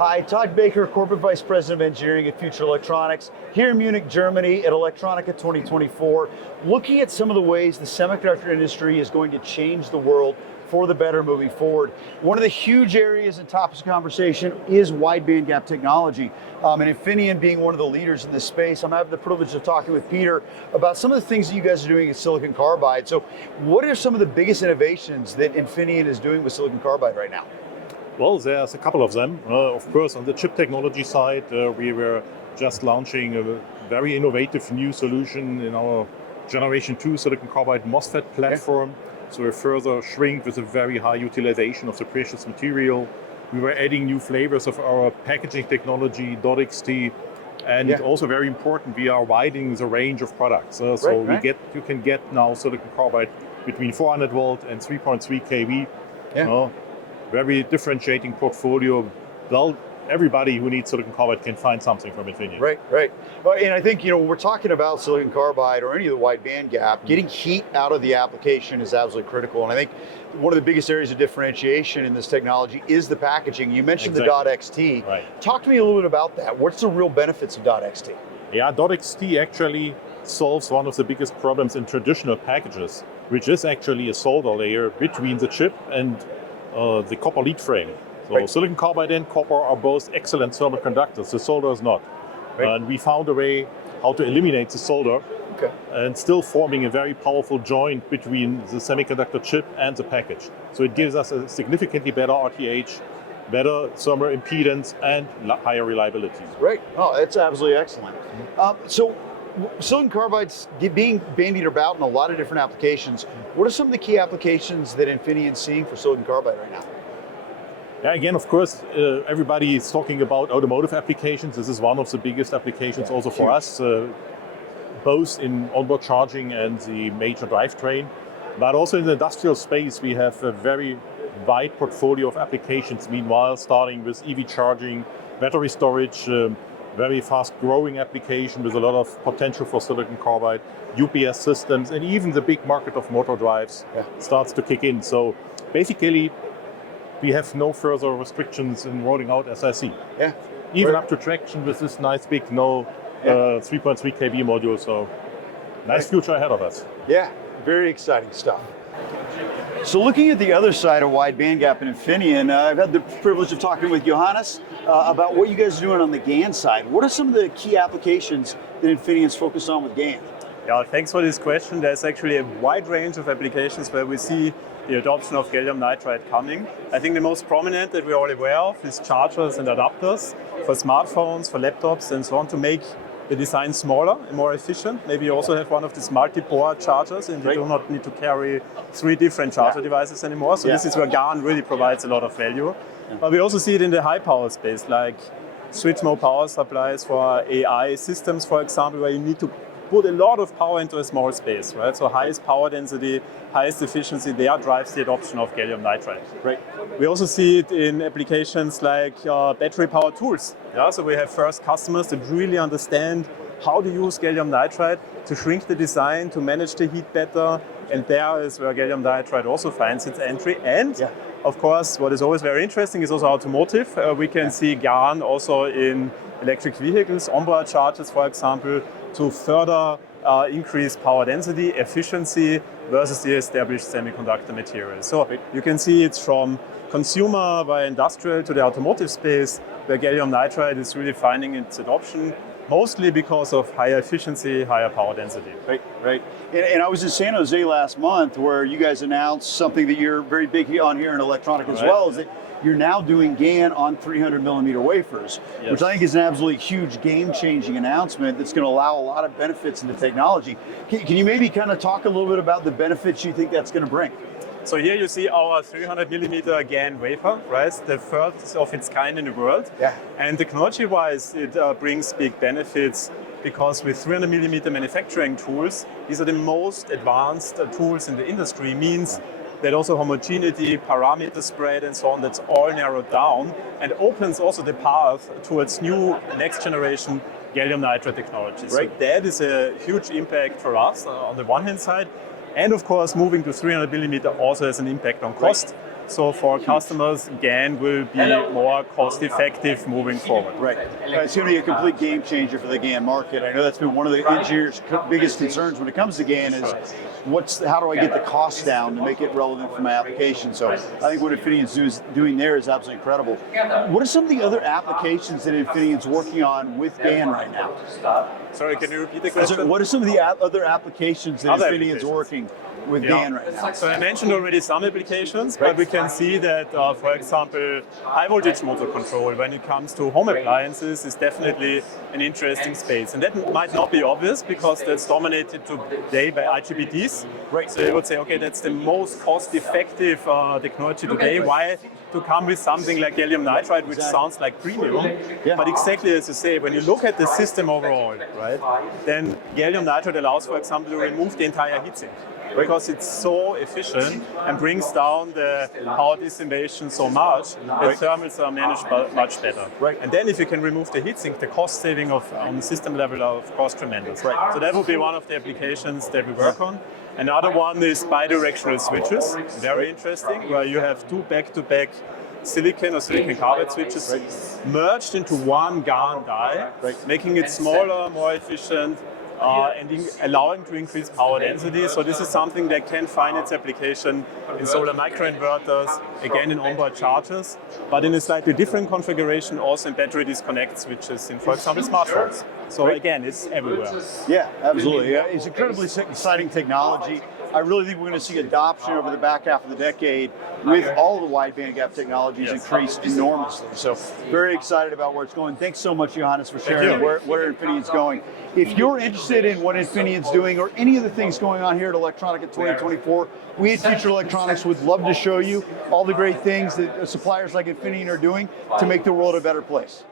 Hi, Todd Baker, Corporate Vice President of Engineering at Future Electronics, here in Munich, Germany at Electronica 2024, looking at some of the ways the semiconductor industry is going to change the world for the better moving forward. One of the huge areas and topics of conversation is wide bandgap technology. And Infineon being one of the leaders in this space, I'm having the privilege of talking with Peter about some of the things that you guys are doing at silicon carbide. So what are some of the biggest innovations that Infineon is doing with silicon carbide right now? Well, there's a couple of them. Of course, on the chip technology side, we were just launching a very innovative new solution in our Generation 2 silicon carbide MOSFET platform. So a further shrink with a very high utilization of the precious material. We were adding new flavors of our packaging technology, .xt, and also very important, we are widening the range of products. You can get now silicon carbide between 400 volt and 3.3 kV. Very differentiating portfolio. Well, everybody who needs silicon carbide can find something from Infineon. Right. Well, and I think, when we're talking about silicon carbide or any of the wide bandgap, getting heat out of the application is absolutely critical. And I think one of the biggest areas of differentiation in this technology is the packaging. You mentioned the .xt. Right. Talk to me a little bit about that. What's the real benefits of .xt? Yeah, .xt actually solves one of the biggest problems in traditional packages, which is actually a solder layer between the chip and the copper lead frame. So silicon carbide and copper are both excellent thermal conductors. The solder is not. And we found a way how to eliminate the solder and still forming a very powerful joint between the semiconductor chip and the package. So it gives us a significantly better RTH, better thermal impedance, and higher reliability. Right. Oh, that's absolutely excellent. So silicon carbide's being bandied about in a lot of different applications. What are some of the key applications that Infineon's seeing for silicon carbide right now? Yeah, again, of course, everybody is talking about automotive applications. This is one of the biggest applications also for us, both in onboard charging and the major drivetrain. But also in the industrial space, we have a very wide portfolio of applications, meanwhile, starting with EV charging, battery storage, very fast growing application with a lot of potential for silicon carbide, UPS systems, and even the big market of motor drives starts to kick in. So basically, we have no further restrictions in rolling out SiC. Even up to traction with this nice big 3.3 kV module. So nice future ahead of us. Yeah, very exciting stuff. So looking at the other side of wide bandgap and Infineon, I've had the privilege of talking with Johannes about what you guys are doing on the GaN side. What are some of the key applications that Infineon's focused on with GaN? Yeah, thanks for this question. There's actually a wide range of applications where we see the adoption of gallium nitride coming. I think the most prominent that we're all aware of is chargers and adapters for smartphones, for laptops, and so on, to make the design smaller and more efficient. Maybe you also have one of these multi-port chargers and you do not need to carry 3 different charger devices anymore. So this is where GaN really provides a lot of value. But we also see it in the high power space, like switch mode power supplies for AI systems, for example, where you need to put a lot of power into a small space, right? So highest power density, highest efficiency, there drives the adoption of gallium nitride. We also see it in applications like battery power tools. So we have first customers that really understand how to use gallium nitride to shrink the design, to manage the heat better, and there is where gallium nitride also finds its entry. And of course, what is always very interesting is also automotive. We can see GaN also in electric vehicles, onboard chargers, for example, to further increase power density, efficiency versus the established semiconductor material. So you can see it's from consumer by industrial to the automotive space, where gallium nitride is really finding its adoption, mostly because of higher efficiency, higher power density. Right. And I was in San Jose last month where you guys announced something that you're very big on here in Electronica as well, is that you're now doing GaN on 300 millimeter wafers, which I think is an absolutely huge game-changing announcement that's going to allow a lot of benefits in the technology. Can you maybe kind of talk a little bit about the benefits you think that's going to bring? So here you see our 300 millimeter GaN wafer, right? The first of its kind in the world. And technology-wise, it brings big benefits because with 300 millimeter manufacturing tools, these are the most advanced tools in the industry, means that also homogeneity, parameter spread, and so on, that's all narrowed down and opens also the path towards new next generation gallium nitride technology. So that is a huge impact for us on the one hand side. And of course, moving to 300 millimeter also has an impact on cost. So for customers, GaN will be more cost effective moving forward. Right. It's going to be a complete game changer for the GaN market. I know that's been one of the engineers' biggest concerns when it comes to GaN is how do I get the cost down to make it relevant for my application? So I think what Infineon's doing there is absolutely incredible. What are some of the other applications that Infineon's working on with GaN right now? Sorry, can you repeat the question? What are some of the other applications that Infineon's working with GaN right now? So I mentioned already some applications, but we can see that, for example, high voltage motor control when it comes to home appliances is definitely an interesting space. And that might not be obvious because that's dominated today by IGBTs. Right. So you would say, okay, that's the most cost-effective technology today. Why to come with something like gallium nitride, which sounds like premium? Yeah. But exactly as you say, when you look at the system overall, right, then gallium nitride allows, for example, to remove the entire heatsink, because it's so efficient and brings down the power dissipation so much that thermals are managed much better. Right. And then if you can remove the heatsink, the cost saving on the system level are of course tremendous. Right. So that would be one of the applications that we work on. Another one is bidirectional switches, very interesting, where you have two back-to-back silicon or silicon carbide switches merged into one GaN die, making it smaller, more efficient, and allowing to increase power density. So this is something that can find its application in solar microinverters, again in onboard chargers, but in a slightly different configuration, also in battery disconnect switches in, for example, smartphones. So again, it's everywhere. Yeah, absolutely. Yeah, it's incredibly exciting technology. I really think we're going to see adoption over the back half of the decade with all of the wide bandgap technologies increase enormously. So very excited about where it's going. Thanks so much, Johannes, for sharing where Infineon's going. If you're interested in what Infineon's doing or any of the things going on here at Electronica 2024, we at Future Electronics would love to show you all the great things that suppliers like Infineon are doing to make the world a better place.